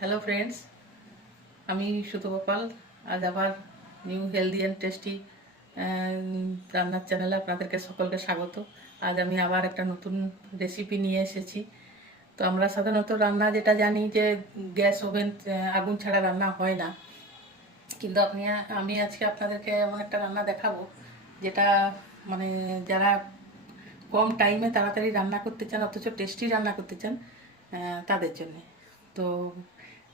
Hello friends আমি সুতোগোপাল আজ আবার নিউ হেলদি অ্যান্ড টেস্টি রান্নার চ্যানেলে আপনাদেরকে সকলকে স্বাগত। আজ আমি আবার একটা নতুন রেসিপি নিয়ে এসেছি। তো আমরা সাধারণত রান্না যেটা জানি যে গ্যাস ওভেন আগুন ছাড়া রান্না হয় না। কিন্তু আপনি, আমি আজকে আপনাদেরকে এমন একটা রান্না দেখাবো, যেটা মানে যারা কম টাইমে তাড়াতাড়ি রান্না করতে চান, অথচ টেস্টি রান্না করতে চান তাদের জন্যে। তো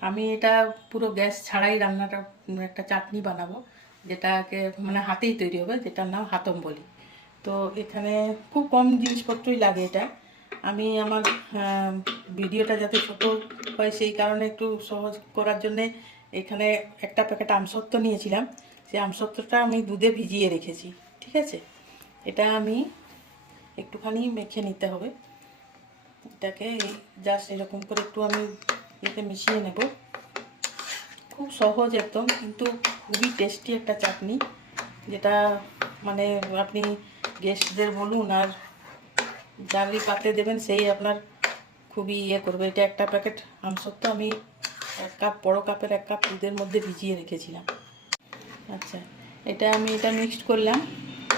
আমি এটা পুরো গ্যাস ছাড়াই রান্নাটা একটা চাটনি বানাবো, যেটাকে মানে হাতেই তৈরি হবে, যেটার নাম হাতম বলি। তো এখানে খুব কম জিনিসপত্রই লাগে এটা। আমি আমার ভিডিওটা যাতে ছোট হয় সেই কারণে একটু সহজ করার জন্যে এখানে একটা প্যাকেট আমসত্ব নিয়েছিলাম। সেই আমসত্বটা আমি দুধে ভিজিয়ে রেখেছি, ঠিক আছে? এটা আমি একটুখানি মেখে নিতে হবে। এটাকে জাস্ট এরকম করে একটু আমি এতে মিশিয়ে নেব। খুব সহজ একদম, কিন্তু খুবই টেস্টি একটা চাটনি, যেটা মানে আপনি গেস্টদের বলুন আর যারই পাতে দেবেন সেই আপনার খুবই ইয়ে করবে। এটা একটা প্যাকেট আমসত্ব আমি এক কাপ বড়ো কাপের এক কাপ দুধের মধ্যে ভিজিয়ে রেখেছিলাম। আচ্ছা এটা আমি এটা মিক্সড করলাম।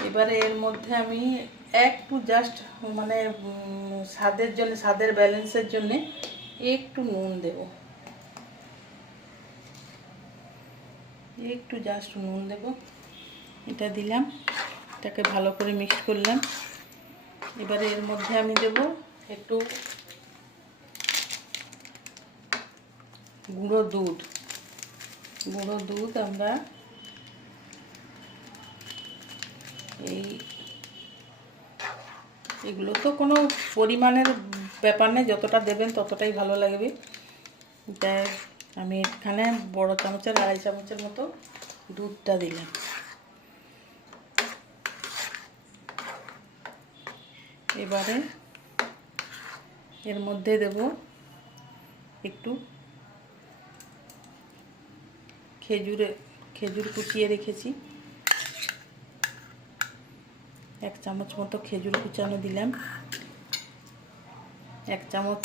এবারে এর মধ্যে আমি একটু জাস্ট মানে স্বাদের জন্য, স্বাদের ব্যালেন্সের জন্য একটু নুন দেব। একটু জাস্ট নুন দেব। এটা দিলাম। এটাকে ভালো করে মিক্স করলাম। এবারে এর মধ্যে আমি দেব একটু গুঁড়ো দুধ। গুঁড়ো দুধ আমরা এই এগুলো তো কোনো পরিমাণের ব্যাপার নেই, যতটা দেবেন ততটাই ভালো লাগবে। তাই আমি এখানে বড় চামচের আড়াই চামচের মতো দুধটা দিলাম। এবারে এর মধ্যে দেব একটু খেজুরে, খেজুর কুচিয়ে রেখেছি। এক চামচ মতো খেজুর কুচানো দিলাম। এক চামচ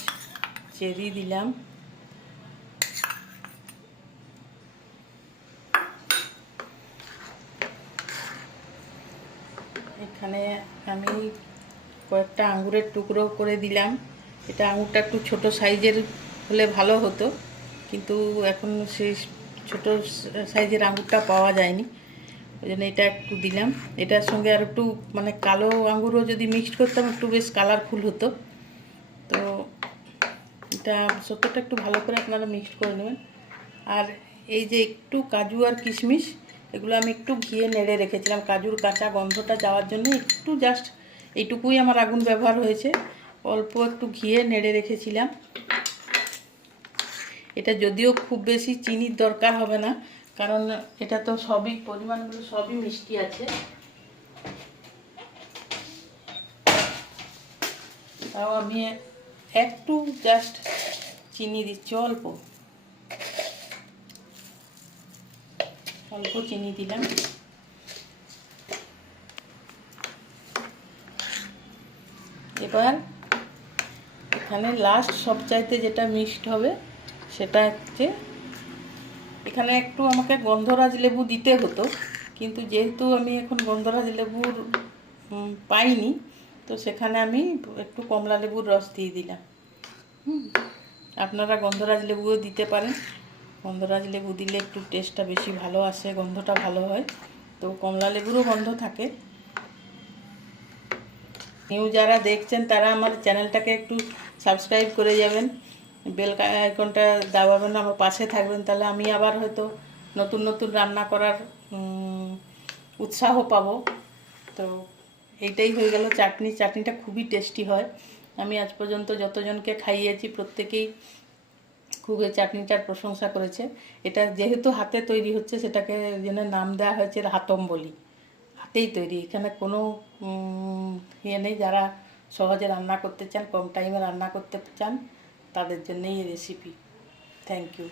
চেরি দিলাম। এখানে আমি কয়েকটা আঙুরের টুকরো করে দিলাম। এটা আঙুরটা একটু ছোট সাইজের হলে ভালো হতো, কিন্তু এখন সেই ছোট সাইজের আঙুরটা পাওয়া যায়নি। ওই জন্য এটা একটু দিলাম। এটার সঙ্গে আর একটু মানে কালো আঙুরও যদি মিক্সড করতাম, একটু বেশ কালারফুল হতো। তো এটা সত্যটা একটু ভালো করে আপনারা মিক্সড করে নেবেন। আর এই যে একটু কাজু আর কিশমিশ, এগুলো আমি একটু ঘিয়ে নেড়ে রেখেছিলাম। কাজুর কাঁচা গন্ধটা যাওয়ার জন্য একটু জাস্ট এইটুকুই আমার আগুন ব্যবহার হয়েছে। অল্প একটু ঘিয়ে নেড়ে রেখেছিলাম। এটা যদিও খুব বেশি চিনির দরকার হবে না, কারণ এটা তো সবই, পরিমাণগুলো সবই মিষ্টি আছে। তাও আমি একটু জাস্ট চিনি দিচ্ছি, অল্প। অল্প চিনি দিলাম। এবার এখানে লাস্ট সবচাইতে যেটা মিক্সড হবে, সেটা হচ্ছে এখানে একটু আমাকে গন্ধরাজ লেবু দিতে হতো, কিন্তু যেহেতু আমি এখন গন্ধরাজ লেবুর পাইনি তো সেখানে আমি একটু কমলা লেবুর রস দিয়ে দিলাম। আপনারা গন্ধরাজ লেবুও দিতে পারেন। গন্ধরাজ লেবু দিলে একটু টেস্টটা বেশি ভালো আসে, গন্ধটা ভালো হয়। তো কমলা লেবুরও গন্ধ থাকে। নিউ যারা দেখছেন, তারা আমার চ্যানেলটাকে একটু সাবস্ক্রাইব করে যাবেন। বেল আইকনটা দাবাবেন আমার পাশে থাকবেন, তাহলে আমি আবার হয়তো নতুন নতুন রান্না করার উৎসাহ পাবো। তো এইটাই হয়ে গেল চাটনি। চাটনিটা খুবই টেস্টি হয়। আমি আজ পর্যন্ত যতজনকে খাইয়েছি প্রত্যেকেই খুব এই চাটনিটার প্রশংসা করেছে। এটা যেহেতু হাতে তৈরি হচ্ছে, সেটাকে যেন নাম দেওয়া হয়েছে হাতম বলি। হাতেই তৈরি। এখানে কোনো ইয়ে নেই। যারা সহজে রান্না করতে চান, কম টাইমে রান্না করতে চান, তাদের জন্যই এই রেসিপি থ্যাংক ইউ